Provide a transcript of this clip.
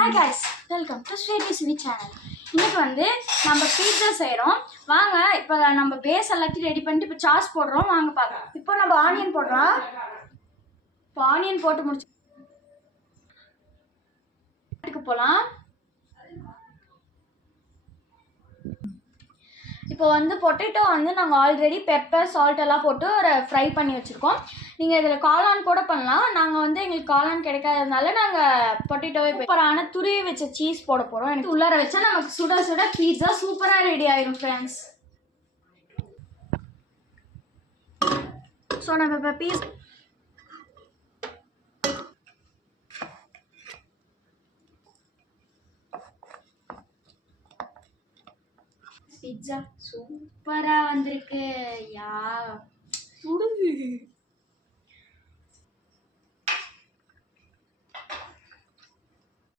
Hi guys, welcome to sweety sweet channel. இன்னைக்கு வந்து நம்ம பீட்சா செய்கிறோம். வாங்க இப்போ நம்ம பேஸ் எல்லாத்தையும் ரெடி பண்ணிட்டு இப்போ சாஸ் போடுறோம். வாங்க பார்க்கலாம். இப்போ நம்ம ஆனியன் போடுறோம். இப்போ ஆனியன் போட்டு முடிச்சு போகலாம். இப்போ வந்து பொட்டேட்டோ வந்து நாங்கள் ஆல்ரெடி பெப்பர் சால்ட் எல்லாம் போட்டு ஒரு ஃப்ரை பண்ணி வச்சுருக்கோம். நீங்கள் இதில் காளான் கூட பண்ணலாம். நாங்கள் வந்து எங்களுக்கு காளான் கிடைக்காததுனால நாங்கள் பொட்டேட்டோவே சூப்பரான துருவி வச்ச சீஸ் போட போகிறோம். எனக்கு உள்ளார வச்சா நமக்கு சுட சுட பீட்சா சூப்பராக ரெடி ஆயிடும் ஃப்ரெண்ட்ஸ். ஸோ நம்ம இப்போ பீட்சா சூப்பரா வந்திருக்கு. யா சுடுது.